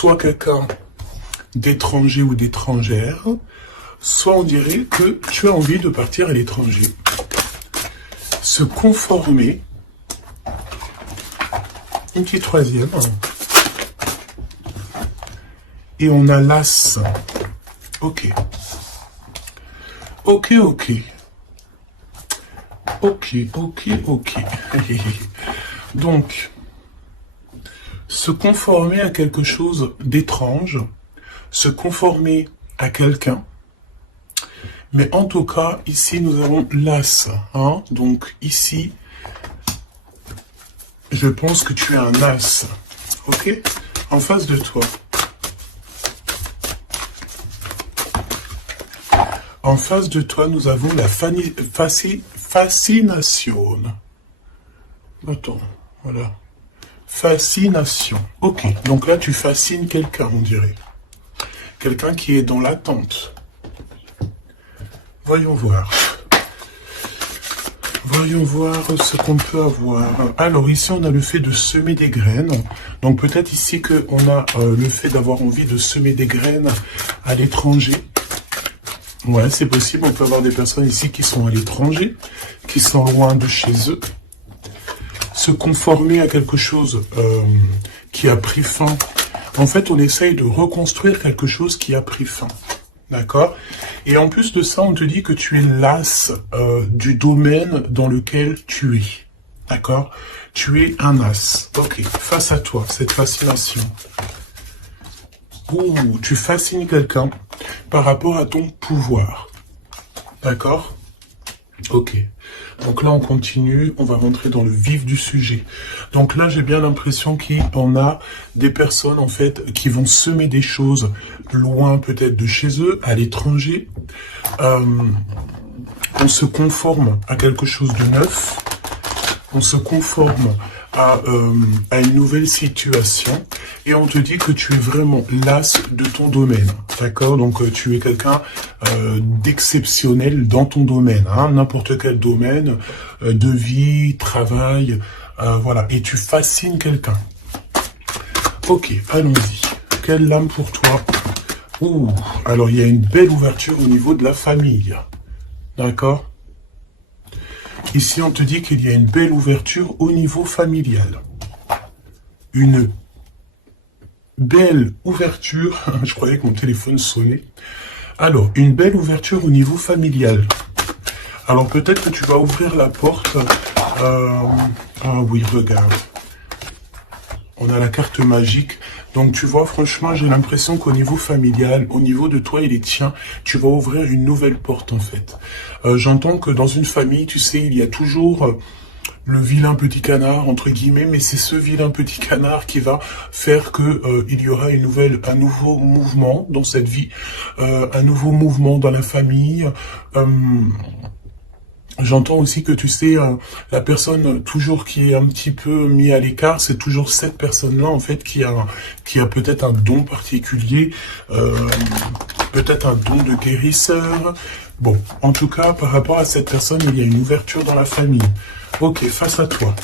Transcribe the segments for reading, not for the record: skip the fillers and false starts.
soit quelqu'un d'étranger ou d'étrangère, soit on dirait que tu as envie de partir à l'étranger. Se conformer. Une petite troisième. Et on a l'as. Ok. Ok. Donc, se conformer à quelque chose d'étrange, se conformer à quelqu'un. Mais en tout cas, ici, nous avons l'as. Hein? Donc, ici, je pense que tu es un as. Ok? En face de toi. En face de toi, nous avons la fascination. Attends, voilà. Fascination. Ok, donc là, tu fascines quelqu'un, on dirait. Quelqu'un qui est dans l'attente. Voyons voir. Voyons voir ce qu'on peut avoir. Alors ici, on a le fait de semer des graines. Donc peut-être ici qu'on a le fait d'avoir envie de semer des graines à l'étranger. Ouais, c'est possible. On peut avoir des personnes ici qui sont à l'étranger, qui sont loin de chez eux. Se conformer à quelque chose qui a pris fin. En fait, on essaye de reconstruire quelque chose qui a pris fin. D'accord? Et en plus de ça, on te dit que tu es l'as du domaine dans lequel tu es. D'accord? Tu es un as. Ok, face à toi, cette fascination. Ouh, tu fascines quelqu'un par rapport à ton pouvoir. D'accord? Ok. Donc là, on continue. On va rentrer dans le vif du sujet. Donc là, j'ai bien l'impression qu'on a des personnes, en fait, qui vont semer des choses loin, peut-être, de chez eux, à l'étranger. On se conforme à quelque chose de neuf. On se conforme à une nouvelle situation et on te dit que tu es vraiment l'as de ton domaine, d'accord? Donc tu es quelqu'un d'exceptionnel dans ton domaine, hein, n'importe quel domaine de vie, travail, voilà, et tu fascines quelqu'un. Ok, allons-y. Quelle lame pour toi? Ouh, alors il y a une belle ouverture au niveau de la famille, d'accord? Ici, on te dit qu'il y a une belle ouverture au niveau familial. Une belle ouverture. Je croyais que mon téléphone sonnait. Alors, une belle ouverture au niveau familial. Alors, peut-être que tu vas ouvrir la porte. Ah oui, regarde. On a la carte magique. Donc, tu vois, franchement, j'ai l'impression qu'au niveau familial, au niveau de toi et les tiens, tu vas ouvrir une nouvelle porte, en fait. J'entends que dans une famille, tu sais, il y a toujours le vilain petit canard, entre guillemets, mais c'est ce vilain petit canard qui va faire que il y aura un nouveau mouvement dans cette vie, un nouveau mouvement dans la famille. J'entends aussi que, tu sais, la personne toujours qui est un petit peu mis à l'écart, c'est toujours cette personne-là, en fait, qui a peut-être un don particulier, peut-être un don de guérisseur. Bon, en tout cas, par rapport à cette personne, il y a une ouverture dans la famille. Ok, face à toi.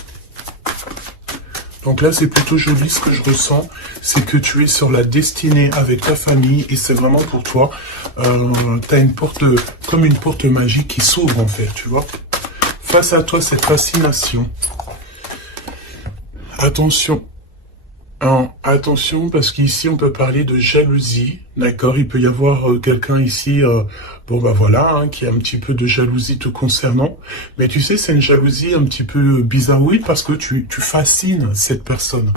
Donc là, c'est plutôt joli ce que je ressens, c'est que tu es sur la destinée avec ta famille et c'est vraiment pour toi. Tu as une porte, comme une porte magique qui s'ouvre en fait, tu vois. Face à toi, cette fascination. Attention. Attention, parce qu'ici, on peut parler de jalousie, d'accord? Il peut y avoir quelqu'un ici, bon bah voilà, hein, qui a un petit peu de jalousie te concernant. Mais tu sais, c'est une jalousie un petit peu bizarroïde parce que tu fascines cette personne.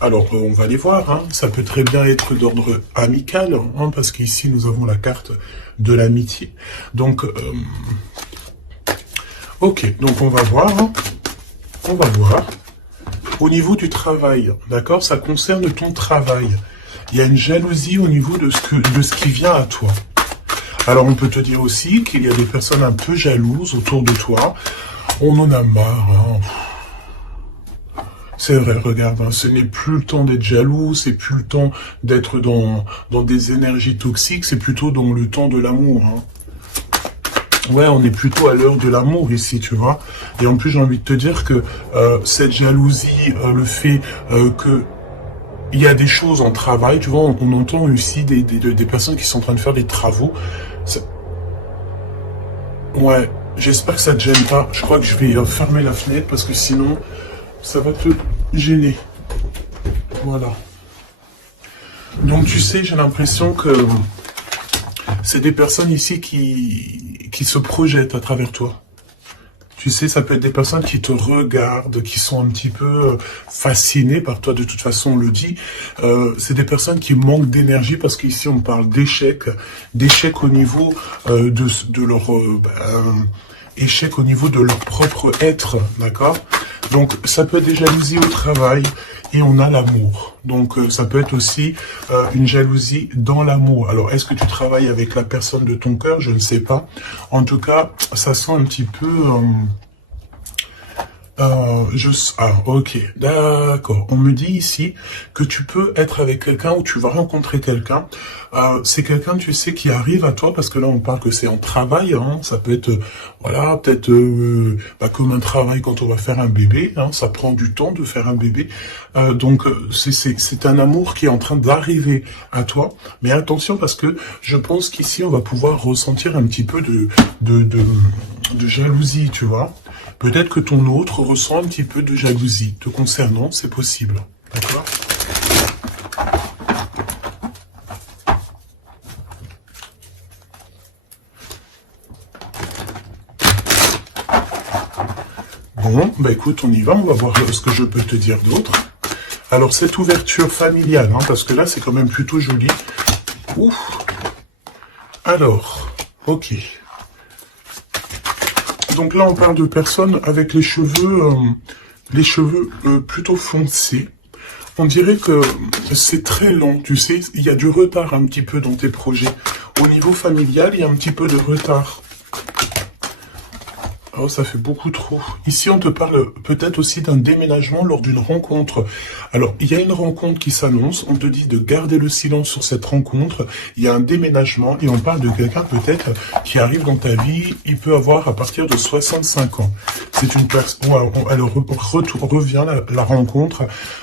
Alors, on va les voir, hein. Ça peut très bien être d'ordre amical, hein, parce qu'ici, nous avons la carte de l'amitié. Donc, ok, donc on va voir, hein. On va voir. Au niveau du travail, d'accord, ça concerne ton travail. Il y a une jalousie au niveau de ce qui vient à toi. Alors, on peut te dire aussi qu'il y a des personnes un peu jalouses autour de toi. On en a marre, hein. C'est vrai, regarde, hein, ce n'est plus le temps d'être jaloux, c'est plus le temps d'être dans des énergies toxiques, c'est plutôt dans le temps de l'amour, hein. Ouais, on est plutôt à l'heure de l'amour ici, tu vois. Et en plus, j'ai envie de te dire que cette jalousie, le fait que il y a des choses en travail, tu vois, on entend aussi des personnes qui sont en train de faire des travaux. Ça- Ouais, j'espère que ça te gêne pas. Je crois que je vais fermer la fenêtre parce que sinon, ça va te gêner. Voilà. Donc tu sais, j'ai l'impression que c'est des personnes ici qui se projettent à travers toi. Tu sais, ça peut être des personnes qui te regardent, qui sont un petit peu fascinées par toi, de toute façon on le dit. C'est des personnes qui manquent d'énergie parce qu'ici on parle d'échec au niveau de leur échec au niveau de leur propre être, d'accord? Donc ça peut être des jalousies au travail et on a l'amour. Donc ça peut être aussi une jalousie dans l'amour. Alors est-ce que tu travailles avec la personne de ton cœur? Je ne sais pas. En tout cas, ça sent un petit peu... ok, d'accord. On me dit ici que tu peux être avec quelqu'un ou tu vas rencontrer quelqu'un. C'est quelqu'un, tu sais, qui arrive à toi parce que là, on parle que c'est en travail. Hein, ça peut être, voilà, peut-être comme un travail quand on va faire un bébé. Hein, ça prend du temps de faire un bébé. Donc, c'est un amour qui est en train d'arriver à toi. Mais attention parce que je pense qu'ici, on va pouvoir ressentir un petit peu de jalousie, tu vois. Peut-être que ton autre ressent un petit peu de jalousie te concernant, c'est possible. D'accord? Bon, bah écoute, on y va, on va voir ce que je peux te dire d'autre. Alors, cette ouverture familiale, hein, parce que là, c'est quand même plutôt joli. Ouf. Alors, ok. Donc là, on parle de personnes avec les cheveux plutôt foncés. On dirait que c'est très lent, tu sais. Il y a du retard un petit peu dans tes projets. Au niveau familial, il y a un petit peu de retard. Oh, ça fait beaucoup trop. Ici, on te parle peut-être aussi d'un déménagement lors d'une rencontre. Alors, il y a une rencontre qui s'annonce. On te dit de garder le silence sur cette rencontre. Il y a un déménagement et on parle de quelqu'un peut-être qui arrive dans ta vie. Il peut avoir à partir de 65 ans. C'est une personne... Elle revient, la rencontre.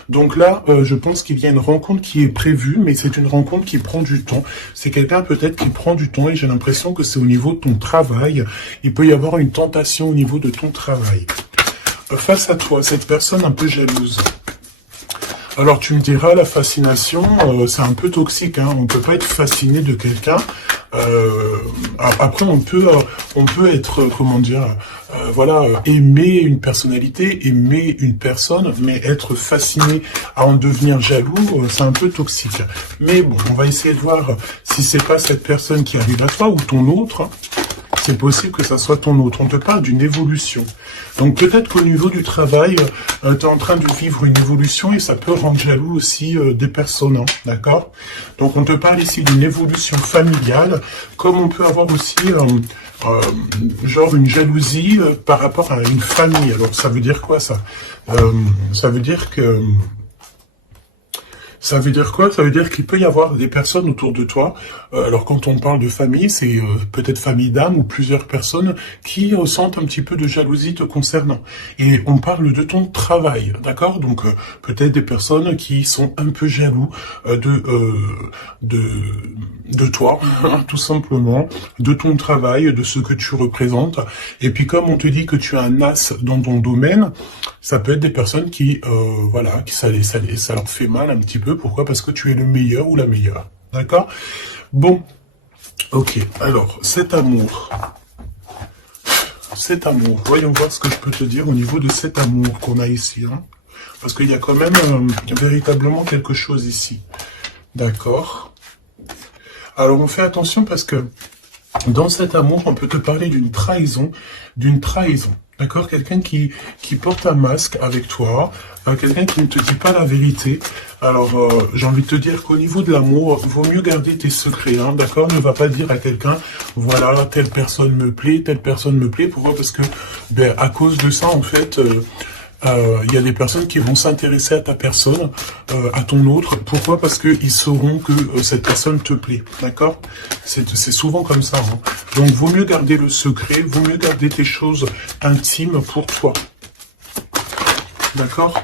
Donc là, je pense qu'il y a une rencontre qui est prévue, mais c'est une rencontre qui prend du temps. C'est quelqu'un peut-être qui prend du temps et j'ai l'impression que c'est au niveau de ton travail. Il peut y avoir une tentation au niveau de ton travail. Face à toi, cette personne un peu jalouse. Alors tu me diras, la fascination, c'est un peu toxique. Hein. On ne peut pas être fasciné de quelqu'un. Après, on peut être, comment dire, aimer une personnalité, aimer une personne, mais être fasciné à en devenir jaloux, c'est un peu toxique. Mais bon, on va essayer de voir si c'est pas cette personne qui arrive à toi ou ton autre. Hein. C'est possible que ça soit ton autre. On te parle d'une évolution. Donc peut-être qu'au niveau du travail, tu es en train de vivre une évolution et ça peut rendre jaloux aussi des personnes, hein, d'accord? Donc on te parle ici d'une évolution familiale, comme on peut avoir aussi genre une jalousie par rapport à une famille. Alors ça veut dire quoi ça? Ça veut dire que... Ça veut dire quoi? Ça veut dire qu'il peut y avoir des personnes autour de toi. Alors quand on parle de famille, c'est peut-être famille d'âme ou plusieurs personnes qui ressentent un petit peu de jalousie te concernant. Et on parle de ton travail, d'accord? Donc peut-être des personnes qui sont un peu jaloux de toi, tout simplement, de ton travail, de ce que tu représentes. Et puis comme on te dit que tu es un as dans ton domaine, ça peut être des personnes qui, ça leur fait mal un petit peu. Pourquoi? Parce que tu es le meilleur ou la meilleure. D'accord? Bon. Ok. Alors, cet amour. Cet amour. Voyons voir ce que je peux te dire au niveau de cet amour qu'on a ici. Hein. Parce qu'il y a quand même véritablement quelque chose ici. D'accord? Alors, on fait attention parce que dans cet amour, on peut te parler d'une trahison. D'une trahison. D'accord? Quelqu'un qui porte un masque avec toi, quelqu'un qui ne te dit pas la vérité. Alors, j'ai envie de te dire qu'au niveau de l'amour, il vaut mieux garder tes secrets, hein, d'accord? Ne va pas dire à quelqu'un, voilà, telle personne me plaît, telle personne me plaît. Pourquoi? Parce que, à cause de ça, en fait... il y a des personnes qui vont s'intéresser à ta personne, à ton autre. Pourquoi? Parce qu'ils sauront que cette personne te plaît. D'accord? C'est souvent comme ça. Hein. Donc, vaut mieux garder le secret, vaut mieux garder tes choses intimes pour toi. D'accord?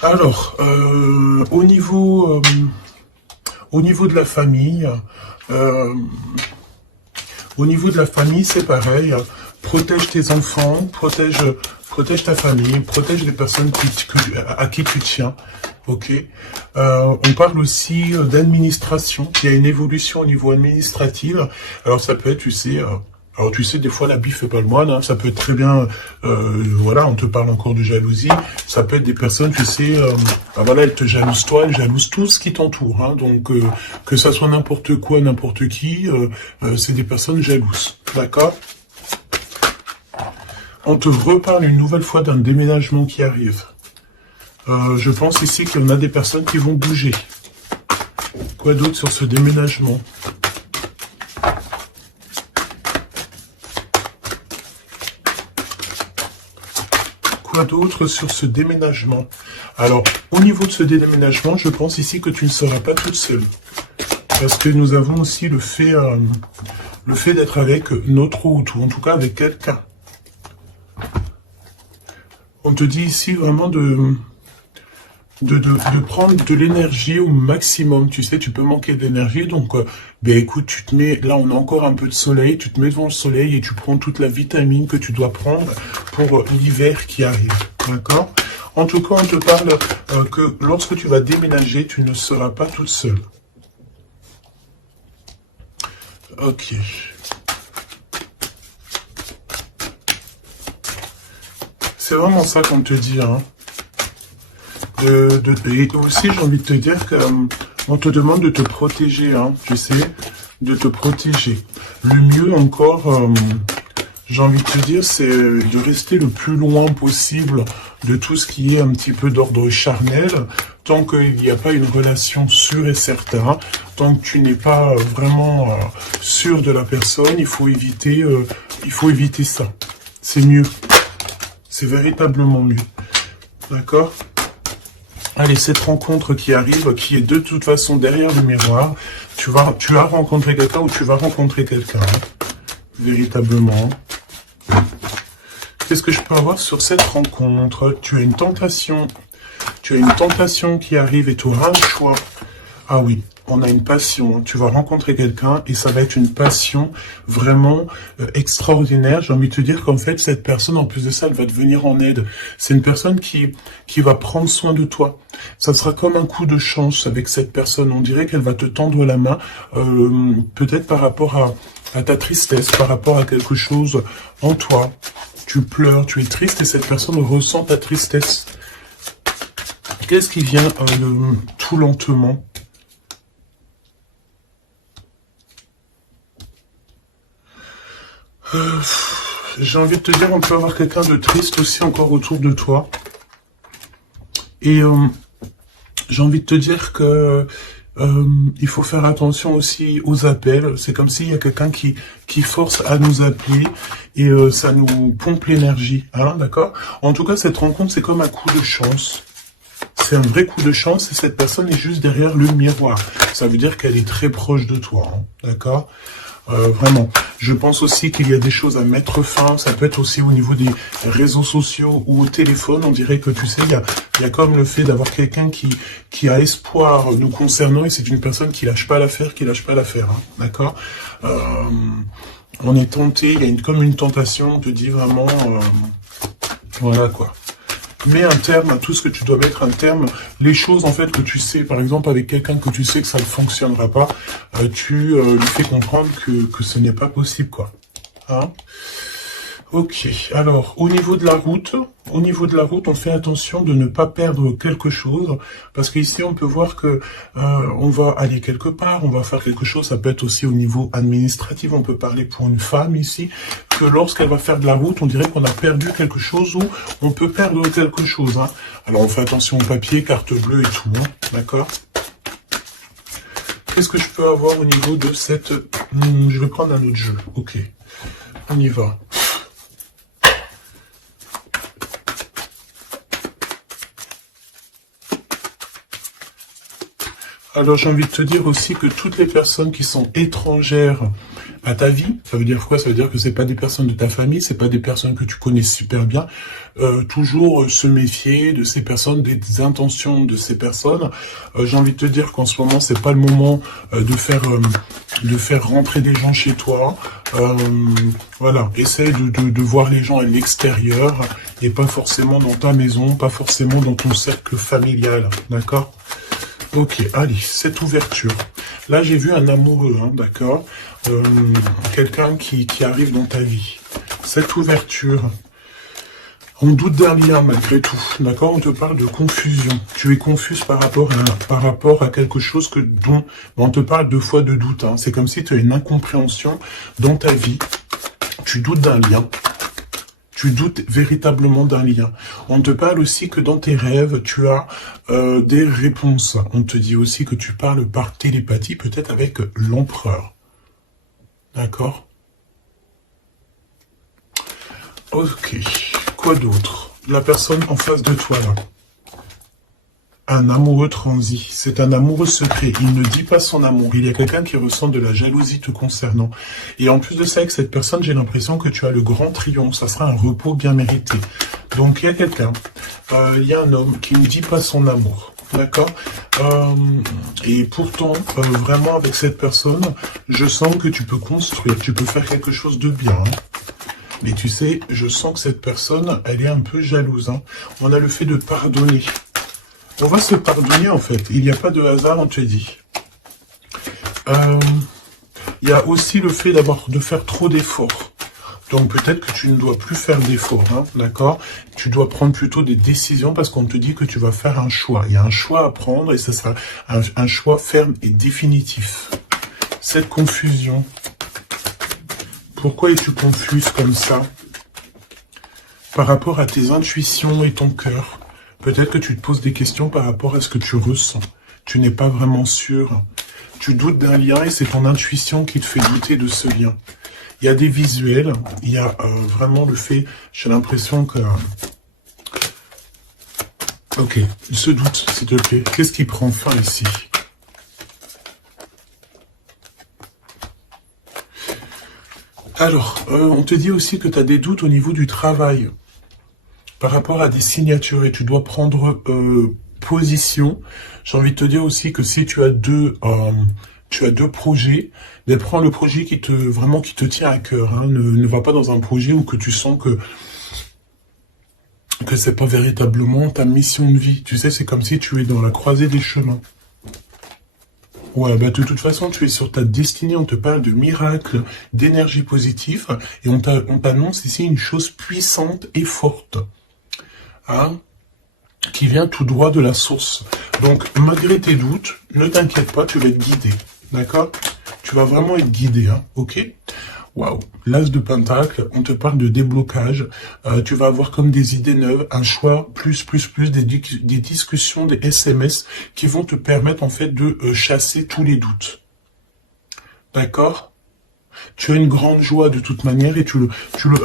Alors, au niveau de la famille, euh, c'est pareil. Protège tes enfants, protège ta famille, protège les personnes à qui tu tiens. Ok. On parle aussi d'administration. Il y a une évolution au niveau administratif. Alors ça peut être, tu sais. Alors tu sais, des fois l'habit fait pas le moine, hein. Ça peut être très bien, voilà, on te parle encore de jalousie. Ça peut être des personnes, tu sais, bah voilà, elles te jalousent toi, elles jalousent tout ce qui t'entoure, hein. Donc que ça soit n'importe quoi, n'importe qui, c'est des personnes jalouses, d'accord? On te reparle une nouvelle fois d'un déménagement qui arrive. Je pense ici qu'il y en a des personnes qui vont bouger. Quoi d'autre sur ce déménagement? Quoi d'autre sur ce déménagement? Alors, au niveau de ce déménagement, je pense ici que tu ne seras pas toute seule. Parce que nous avons aussi le fait d'être avec notre hôte, ou en tout cas avec quelqu'un. On te dit ici vraiment de prendre de l'énergie au maximum. Tu sais, tu peux manquer d'énergie, donc ben écoute, tu te mets, là on a encore un peu de soleil, tu te mets devant le soleil et tu prends toute la vitamine que tu dois prendre pour l'hiver qui arrive, d'accord? En tout cas, on te parle que lorsque tu vas déménager, tu ne seras pas toute seule. Ok. C'est vraiment ça qu'on te dit, hein. Et aussi, j'ai envie de te dire que on te demande de te protéger, hein, tu sais, de te protéger. Le mieux encore, j'ai envie de te dire, c'est de rester le plus loin possible de tout ce qui est un petit peu d'ordre charnel, tant qu'il n'y a pas une relation sûre et certaine, tant que tu n'es pas vraiment sûr de la personne, il faut éviter ça. C'est mieux. C'est véritablement mieux. D'accord ? Allez, cette rencontre qui arrive, qui est de toute façon derrière le miroir, tu as rencontré quelqu'un ou tu vas rencontrer quelqu'un, hein, véritablement. Qu'est-ce que je peux avoir sur cette rencontre? Tu as une tentation qui arrive et tu auras un choix. Ah oui, on a une passion. Tu vas rencontrer quelqu'un et ça va être une passion vraiment extraordinaire. J'ai envie de te dire qu'en fait, cette personne, en plus de ça, elle va te venir en aide. C'est une personne qui va prendre soin de toi. Ça sera comme un coup de chance avec cette personne. On dirait qu'elle va te tendre la main, peut-être par rapport à ta tristesse, par rapport à quelque chose en toi. Tu pleures, tu es triste et cette personne ressent ta tristesse. Qu'est-ce qui vient tout lentement? J'ai envie de te dire, on peut avoir quelqu'un de triste aussi encore autour de toi. Et j'ai envie de te dire que il faut faire attention aussi aux appels. C'est comme s'il y a quelqu'un qui force à nous appeler et ça nous pompe l'énergie, hein, d'accord? En tout cas, cette rencontre, c'est comme un coup de chance. C'est un vrai coup de chance et cette personne est juste derrière le miroir. Ça veut dire qu'elle est très proche de toi, hein, d'accord? Vraiment. Je pense aussi qu'il y a des choses à mettre fin. Ça peut être aussi au niveau des réseaux sociaux ou au téléphone. On dirait que, tu sais, il y a comme le fait d'avoir quelqu'un qui a espoir nous concernant et c'est une personne qui lâche pas l'affaire, hein, d'accord? On est tenté, il y a comme une tentation, on te dit vraiment, voilà quoi. Mets un terme à tout ce que tu dois mettre un terme. Les choses en fait que tu sais, par exemple avec quelqu'un que tu sais que ça ne fonctionnera pas, tu lui fais comprendre que ce n'est pas possible quoi. Hein? Ok, alors au niveau de la route, on fait attention de ne pas perdre quelque chose, parce qu'ici on peut voir que on va aller quelque part, on va faire quelque chose, ça peut être aussi au niveau administratif, on peut parler pour une femme ici, que lorsqu'elle va faire de la route, on dirait qu'on a perdu quelque chose ou on peut perdre quelque chose. Hein. Alors on fait attention au papier, carte bleue et tout, hein, d'accord? Qu'est-ce que je peux avoir au niveau de cette... je vais prendre un autre jeu, ok, on y va. Alors j'ai envie de te dire aussi que toutes les personnes qui sont étrangères à ta vie, ça veut dire quoi? Ça veut dire que c'est pas des personnes de ta famille, c'est pas des personnes que tu connais super bien. Toujours se méfier de ces personnes, des intentions de ces personnes. J'ai envie de te dire qu'en ce moment c'est pas le moment de faire rentrer des gens chez toi. Voilà, essaie de voir les gens à l'extérieur et pas forcément dans ta maison, pas forcément dans ton cercle familial, d'accord? Ok, allez, cette ouverture. Là, j'ai vu un amoureux, hein, d'accord, quelqu'un qui arrive dans ta vie. Cette ouverture, on doute d'un lien malgré tout, d'accord. On te parle de confusion. Tu es confuse par rapport à quelque chose dont on te parle deux fois de doute. Hein. C'est comme si tu as une incompréhension dans ta vie. Tu doutes d'un lien. Tu doutes véritablement d'un lien. On te parle aussi que dans tes rêves, tu as des réponses. On te dit aussi que tu parles par télépathie, peut-être avec l'empereur. D'accord? Ok. Quoi d'autre? La personne en face de toi, là. Un amoureux transi, c'est un amoureux secret, il ne dit pas son amour, il y a quelqu'un qui ressent de la jalousie te concernant. Et en plus de ça, avec cette personne, j'ai l'impression que tu as le grand triomphe, ça sera un repos bien mérité. Donc il y a quelqu'un, il y a un homme qui ne dit pas son amour, d'accord, et pourtant, vraiment avec cette personne, je sens que tu peux construire, tu peux faire quelque chose de bien. Hein. Mais tu sais, je sens que cette personne, elle est un peu jalouse. Hein. On a le fait de pardonner. On va se pardonner en fait, il n'y a pas de hasard, on te dit. Il y a aussi le fait de faire trop d'efforts. Donc peut-être que tu ne dois plus faire d'efforts, hein, d'accord? Tu dois prendre plutôt des décisions parce qu'on te dit que tu vas faire un choix. Il y a un choix à prendre et ce sera un choix ferme et définitif. Cette confusion, pourquoi es-tu confuse comme ça? Par rapport à tes intuitions et ton cœur. Peut-être que tu te poses des questions par rapport à ce que tu ressens. Tu n'es pas vraiment sûr. Tu doutes d'un lien et c'est ton intuition qui te fait douter de ce lien. Il y a des visuels, il y a vraiment le fait, j'ai l'impression que... Ok, ce doute, s'il te plaît. Qu'est-ce qui prend fin ici? Alors, on te dit aussi que tu as des doutes au niveau du travail. Par rapport à des signatures et tu dois prendre position. J'ai envie de te dire aussi que si tu as deux projets, ben prends le projet qui te tient à cœur. Hein. Ne va pas dans un projet où que tu sens que c'est pas véritablement ta mission de vie. Tu sais, c'est comme si tu es dans la croisée des chemins. Ouais, bah de toute façon, tu es sur ta destinée, on te parle de miracles, d'énergie positive, et on t'annonce ici une chose puissante et forte. Hein, qui vient tout droit de la source. Donc, malgré tes doutes, ne t'inquiète pas, tu vas être guidé. D'accord? Tu vas vraiment être guidé, hein, ok? Waouh! L'as de Pentacle, on te parle de déblocage. Tu vas avoir comme des idées neuves, un choix, plus, des discussions, des SMS qui vont te permettre en fait de chasser tous les doutes. D'accord? Tu as une grande joie de toute manière et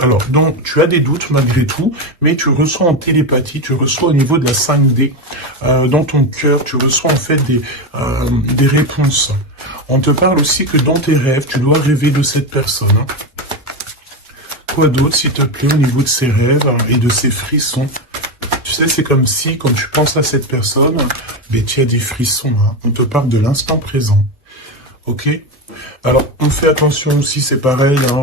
alors, donc, tu as des doutes malgré tout, mais tu reçois en télépathie, tu reçois au niveau de la 5D, dans ton cœur, tu reçois en fait des réponses. On te parle aussi que dans tes rêves, tu dois rêver de cette personne. Hein. Quoi d'autre, s'il te plaît, au niveau de ces rêves et de ces frissons? Tu sais, c'est comme si, quand tu penses à cette personne, ben, tu as des frissons. Hein. On te parle de l'instant présent. Ok? Alors, on fait attention aussi, c'est pareil, hein,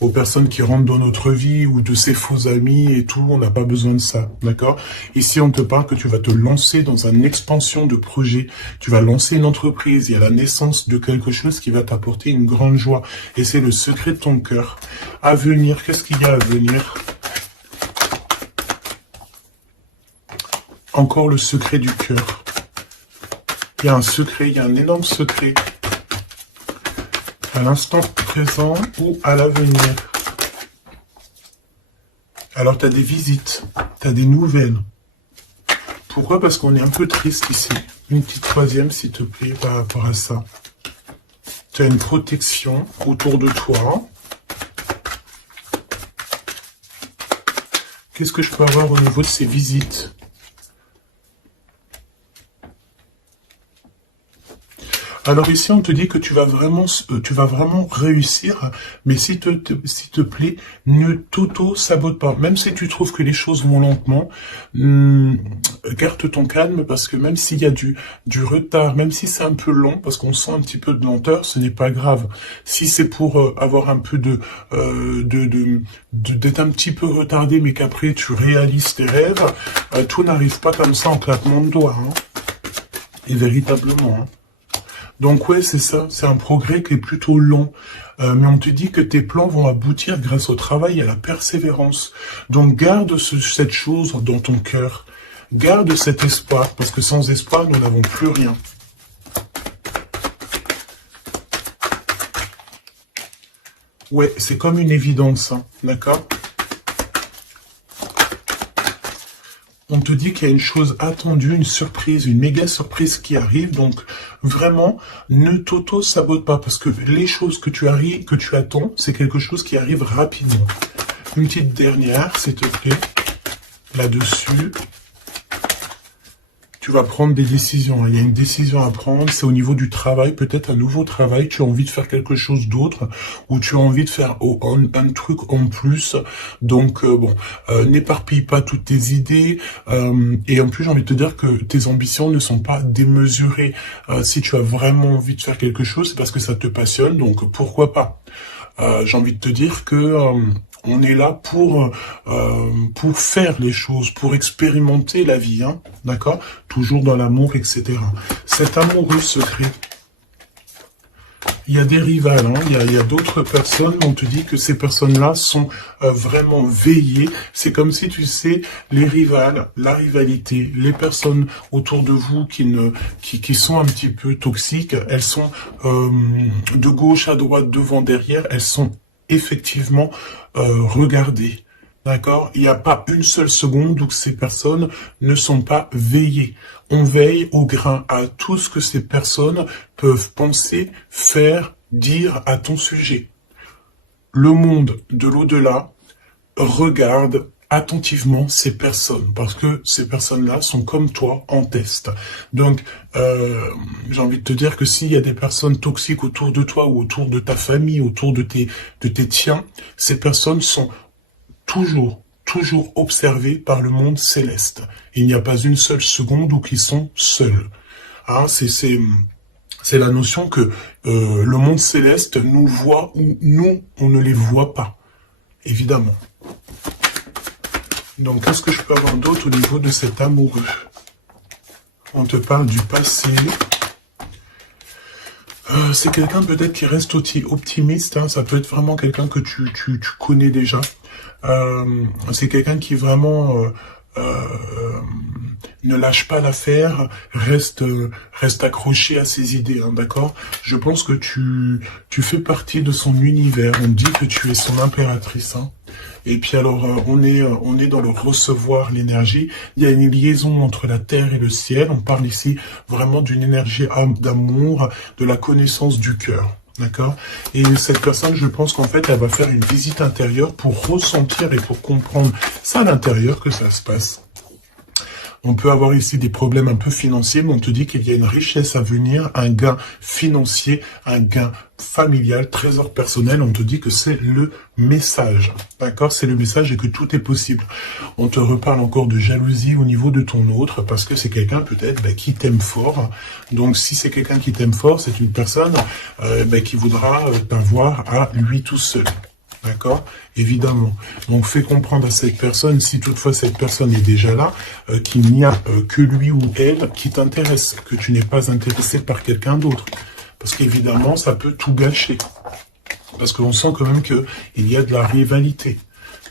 aux personnes qui rentrent dans notre vie ou de ces faux amis et tout, on n'a pas besoin de ça, d'accord? Ici, on te parle que tu vas te lancer dans une expansion de projet, tu vas lancer une entreprise, il y a la naissance de quelque chose qui va t'apporter une grande joie, et c'est le secret de ton cœur. À venir, qu'est-ce qu'il y a à venir? Encore le secret du cœur. Il y a un secret, il y a un énorme secret. À l'instant présent ou à l'avenir. Alors, tu as des visites, tu as des nouvelles. Pourquoi? Parce qu'on est un peu triste ici. Une petite troisième, s'il te plaît, par rapport à ça. Tu as une protection autour de toi. Qu'est-ce que je peux avoir au niveau de ces visites? Alors ici, on te dit que tu vas vraiment réussir, mais s'il te plaît, ne t'auto-sabote pas. Même si tu trouves que les choses vont lentement, garde ton calme, parce que même s'il y a du retard, même si c'est un peu long, parce qu'on sent un petit peu de lenteur, ce n'est pas grave. Si c'est pour avoir un peu d'être un petit peu retardé, mais qu'après tu réalises tes rêves, tout n'arrive pas comme ça en claquement de doigts, hein. Et véritablement, hein. Donc ouais, c'est ça, c'est un progrès qui est plutôt long. Mais on te dit que tes plans vont aboutir grâce au travail et à la persévérance. Donc garde cette chose dans ton cœur. Garde cet espoir, parce que sans espoir, nous n'avons plus rien. Ouais, c'est comme une évidence, hein, d'accord? On te dit qu'il y a une chose attendue, une surprise, une méga surprise qui arrive. Donc, vraiment, ne t'auto-sabote pas, parce que les choses que tu attends, c'est quelque chose qui arrive rapidement. Une petite dernière, s'il te plaît, là-dessus. Tu vas prendre des décisions. Il y a une décision à prendre, c'est au niveau du travail, peut-être un nouveau travail, tu as envie de faire quelque chose d'autre, ou tu as envie de faire un truc en plus. Donc n'éparpille pas toutes tes idées, et en plus j'ai envie de te dire que tes ambitions ne sont pas démesurées. Si tu as vraiment envie de faire quelque chose, c'est parce que ça te passionne, donc pourquoi pas. J'ai envie de te dire que on est là pour faire les choses, pour expérimenter la vie, hein, d'accord? Toujours dans l'amour, etc. Cet amoureux secret, il y a des rivales, hein, il y a d'autres personnes, on te dit que ces personnes-là sont vraiment veillées. C'est comme si, tu sais, les rivales, la rivalité, les personnes autour de vous qui sont un petit peu toxiques, elles sont de gauche à droite, devant, derrière, elles sont effectivement regardées. D'accord? Il n'y a pas une seule seconde où ces personnes ne sont pas veillées. On veille au grain à tout ce que ces personnes peuvent penser, faire, dire à ton sujet. Le monde de l'au-delà regarde attentivement ces personnes, parce que ces personnes-là sont comme toi en test. Donc, j'ai envie de te dire que s'il y a des personnes toxiques autour de toi ou autour de ta famille, autour de tes tiens, ces personnes sont toujours observés par le monde céleste. Il n'y a pas une seule seconde où ils sont seuls. Hein, c'est la notion que le monde céleste nous voit ou nous, on ne les voit pas. Évidemment. Donc, qu'est-ce que je peux avoir d'autre au niveau de cet amoureux? On te parle du passé. C'est quelqu'un peut-être qui reste optimiste. Hein, ça peut être vraiment quelqu'un que tu connais déjà. C'est quelqu'un qui vraiment ne lâche pas l'affaire, reste accroché à ses idées, hein, d'accord? Je pense que tu fais partie de son univers. On dit que tu es son impératrice, hein. Et puis alors, on est dans le recevoir l'énergie. Il y a une liaison entre la terre et le ciel. On parle ici vraiment d'une énergie d'amour, de la connaissance du cœur. D'accord? Et cette personne, je pense qu'en fait, elle va faire une visite intérieure pour ressentir et pour comprendre ça à l'intérieur que ça se passe. On peut avoir ici des problèmes un peu financiers, mais on te dit qu'il y a une richesse à venir, un gain financier, un gain familial, trésor personnel. On te dit que c'est le message. D'accord? C'est le message et que tout est possible. On te reparle encore de jalousie au niveau de ton autre, parce que c'est quelqu'un peut-être qui t'aime fort. Donc si c'est quelqu'un qui t'aime fort, c'est une personne qui voudra t'avoir à lui tout seul. D'accord? Évidemment. Donc, fais comprendre à cette personne, si toutefois cette personne est déjà là, qu'il n'y a que lui ou elle qui t'intéresse, que tu n'es pas intéressé par quelqu'un d'autre. Parce qu'évidemment, ça peut tout gâcher. Parce qu'on sent quand même qu'il y a de la rivalité.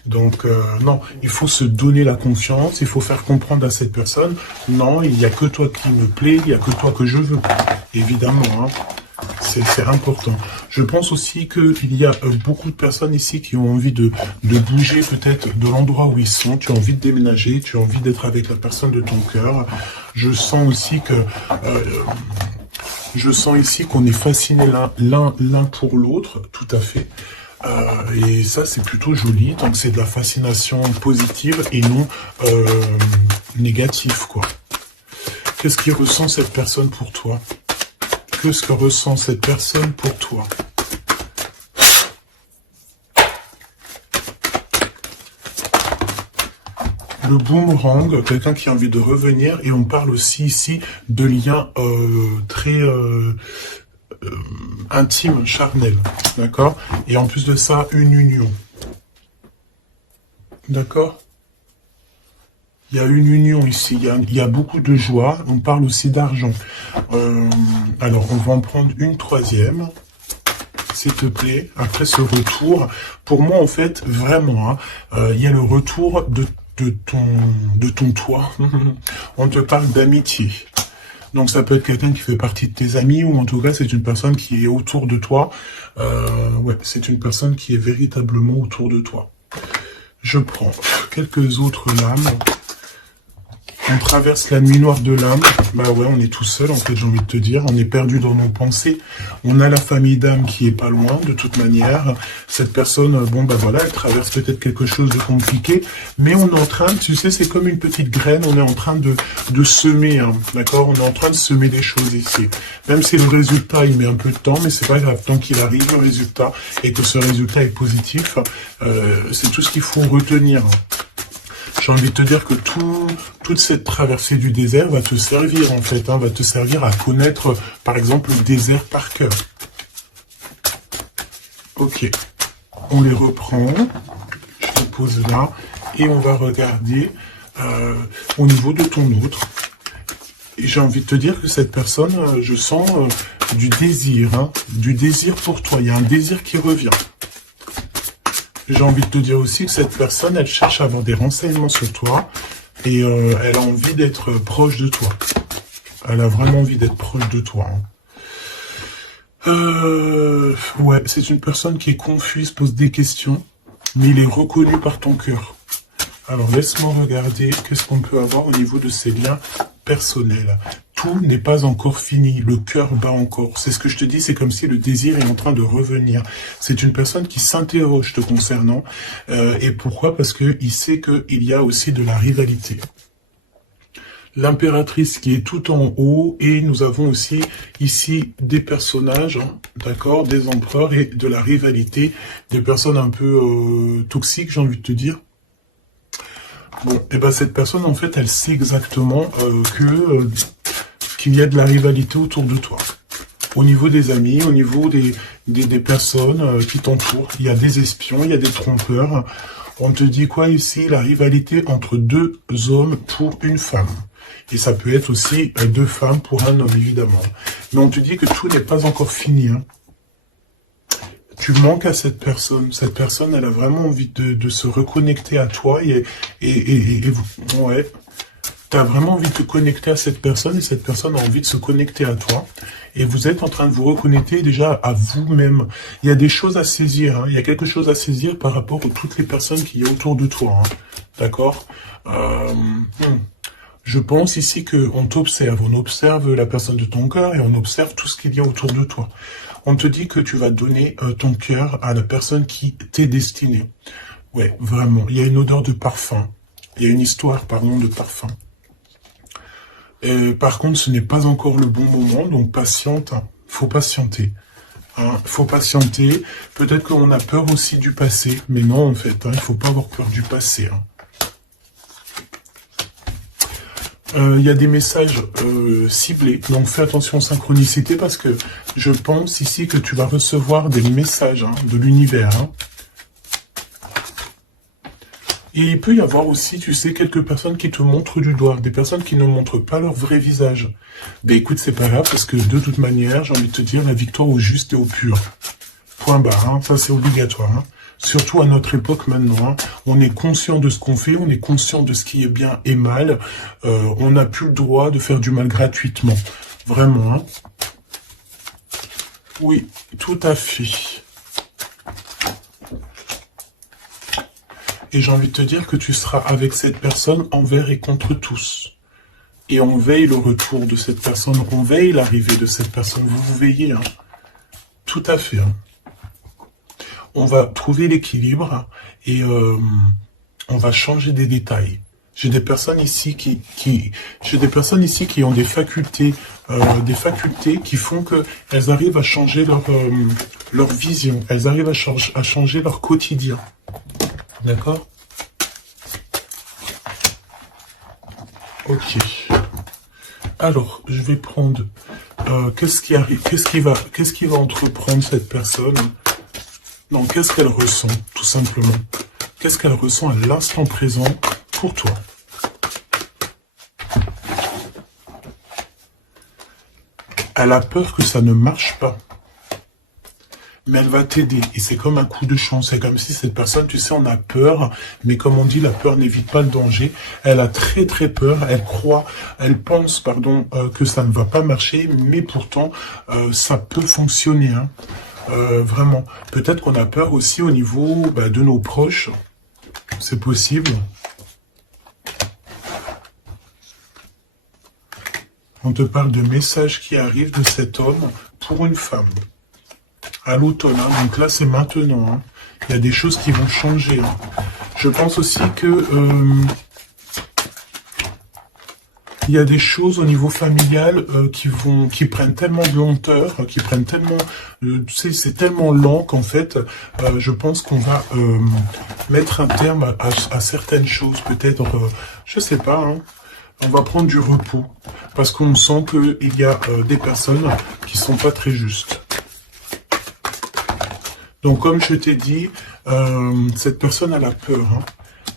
Donc, non, il faut se donner la confiance, il faut faire comprendre à cette personne, non, il n'y a que toi qui me plaît, il n'y a que toi que je veux. Évidemment, hein. C'est important. Je pense aussi qu'il y a beaucoup de personnes ici qui ont envie de bouger peut-être de l'endroit où ils sont. Tu as envie de déménager, tu as envie d'être avec la personne de ton cœur. Je sens aussi que... je sens ici qu'on est fascinés l'un pour l'autre, tout à fait. Et ça, c'est plutôt joli. Donc, c'est de la fascination positive et non négative, quoi. Qu'est-ce qui ressent cette personne pour toi? que ce que ressent cette personne pour toi. Le boomerang, quelqu'un qui a envie de revenir, et on parle aussi ici de liens très intimes, charnels, d'accord? Et en plus de ça, une union, d'accord? Il y a une union ici, il y a beaucoup de joie, on parle aussi d'argent. Alors, on va en prendre une troisième, s'il te plaît, après ce retour. Pour moi, en fait, vraiment, hein, il y a le retour de ton toi. On te parle d'amitié. Donc ça peut être quelqu'un qui fait partie de tes amis, ou en tout cas c'est une personne qui est autour de toi. Ouais, c'est une personne qui est véritablement autour de toi. Je prends quelques autres lames. On traverse la nuit noire de l'âme. Bah ouais, on est tout seul, en fait, j'ai envie de te dire. On est perdu dans nos pensées. On a la famille d'âme qui est pas loin, de toute manière. Cette personne, bon, bah voilà, elle traverse peut-être quelque chose de compliqué. Mais on est en train, tu sais, c'est comme une petite graine. On est en train de semer, hein, d'accord? On est en train de semer des choses ici. Même si le résultat, il met un peu de temps, mais c'est pas grave. Tant qu'il arrive, le résultat, et que ce résultat est positif, c'est tout ce qu'il faut retenir. J'ai envie de te dire que toute cette traversée du désert va te servir, en fait, hein, va te servir à connaître, par exemple, le désert par cœur. Ok, on les reprend, je te pose là, et on va regarder au niveau de ton autre. Et j'ai envie de te dire que cette personne, je sens du désir pour toi. Il y a un désir qui revient. J'ai envie de te dire aussi que cette personne, elle cherche à avoir des renseignements sur toi et elle a envie d'être proche de toi. Elle a vraiment envie d'être proche de toi. Ouais, c'est une personne qui est confuse, pose des questions, mais il est reconnu par ton cœur. Alors, laisse-moi regarder qu'est-ce qu'on peut avoir au niveau de ces liens personnels. Tout n'est pas encore fini, le cœur bat encore. C'est ce que je te dis, c'est comme si le désir est en train de revenir. C'est une personne qui s'interroge te concernant. Et pourquoi? Parce qu'il sait qu'il y a aussi de la rivalité. L'impératrice qui est tout en haut, et nous avons aussi ici des personnages, hein, d'accord, des empereurs et de la rivalité, des personnes un peu toxiques, j'ai envie de te dire. Bon, et ben cette personne, en fait, elle sait exactement qu'il y a de la rivalité autour de toi. Au niveau des amis, au niveau des personnes qui t'entourent, il y a des espions, il y a des trompeurs. On te dit quoi ici? La rivalité entre deux hommes pour une femme. Et ça peut être aussi deux femmes pour un homme, évidemment. Mais on te dit que tout n'est pas encore fini, hein. Tu manques à cette personne. Cette personne, elle a vraiment envie de se reconnecter à toi et ouais. Tu as vraiment envie de te connecter à cette personne et cette personne a envie de se connecter à toi. Et vous êtes en train de vous reconnecter déjà à vous-même. Il y a des choses à saisir. Hein. Il y a quelque chose à saisir par rapport à toutes les personnes qu'il y a autour de toi. Hein. D'accord? Je pense ici qu'on t'observe. On observe la personne de ton cœur et on observe tout ce qu'il y a autour de toi. On te dit que tu vas donner ton cœur à la personne qui t'est destinée. Ouais, vraiment. Il y a une odeur de parfum. Il y a une histoire, pardon, de parfum. Par contre, ce n'est pas encore le bon moment, donc patiente. Hein. Faut patienter. Hein. Faut patienter. Peut-être qu'on a peur aussi du passé, mais non, en fait. Hein, il ne faut pas avoir peur du passé. Hein. Y a des messages ciblés, donc fais attention aux synchronicités parce que je pense ici que tu vas recevoir des messages hein, de l'univers. Hein. Et il peut y avoir aussi, tu sais, quelques personnes qui te montrent du doigt, des personnes qui ne montrent pas leur vrai visage. Ben écoute, c'est pas grave parce que de toute manière, j'ai envie de te dire la victoire au juste et au pur. Point barre, hein, ça c'est obligatoire. Hein. Surtout à notre époque maintenant, hein, on est conscient de ce qu'on fait, on est conscient de ce qui est bien et mal. On n'a plus le droit de faire du mal gratuitement. Vraiment. Hein. Oui, tout à fait. Et j'ai envie de te dire que tu seras avec cette personne envers et contre tous. Et on veille le retour de cette personne, on veille l'arrivée de cette personne. Vous veillez. Hein. Tout à fait. Hein. On va trouver l'équilibre et on va changer des détails. J'ai des personnes ici qui ont des facultés des facultés qui font qu'elles arrivent à changer leur vision, elles arrivent à changer leur quotidien. D'accord? Ok. Alors, je vais prendre... qu'est-ce qui arrive? Qu'est-ce qui va entreprendre cette personne? Non, qu'est-ce qu'elle ressent, tout simplement? Qu'est-ce qu'elle ressent à l'instant présent pour toi? Elle a peur que ça ne marche pas. Mais elle va t'aider. Et c'est comme un coup de chance. C'est comme si cette personne, tu sais, on a peur. Mais comme on dit, la peur n'évite pas le danger. Elle a très très peur. Elle pense, pardon, que ça ne va pas marcher. Mais pourtant, ça peut fonctionner. Hein. Vraiment. Peut-être qu'on a peur aussi au niveau de nos proches. C'est possible. On te parle de messages qui arrivent de cet homme pour une femme. À l'automne, hein. Donc là c'est maintenant. Hein. Il y a des choses qui vont changer. Hein. Je pense aussi que il y a des choses au niveau familial qui prennent tellement de lenteur, qui prennent tellement, tu sais, c'est tellement lent qu'en fait, je pense qu'on va mettre un terme à certaines choses, peut-être, je sais pas. Hein. On va prendre du repos parce qu'on sent qu'il y a des personnes qui sont pas très justes. Donc, comme je t'ai dit, cette personne a la peur, hein,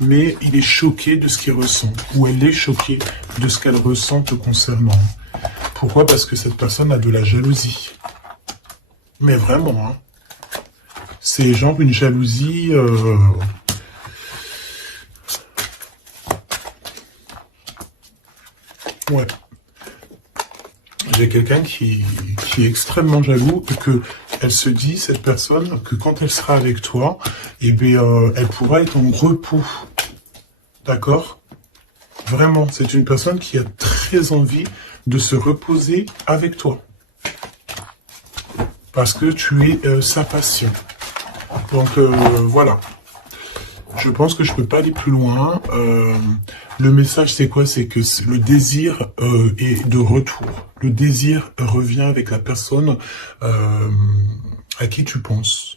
mais il est choqué de ce qu'il ressent, ou elle est choquée de ce qu'elle ressent te concernant. Pourquoi? Parce que cette personne a de la jalousie. Mais vraiment, hein, c'est genre une jalousie... Ouais. J'ai quelqu'un qui est extrêmement jaloux et que elle se dit, cette personne, que quand elle sera avec toi, eh bien, elle pourra être en repos. D'accord? Vraiment, c'est une personne qui a très envie de se reposer avec toi. Parce que tu es sa passion. Donc, voilà. Je pense que je peux pas aller plus loin. Le message, c'est quoi? C'est que le désir est de retour. Le désir revient avec la personne à qui tu penses.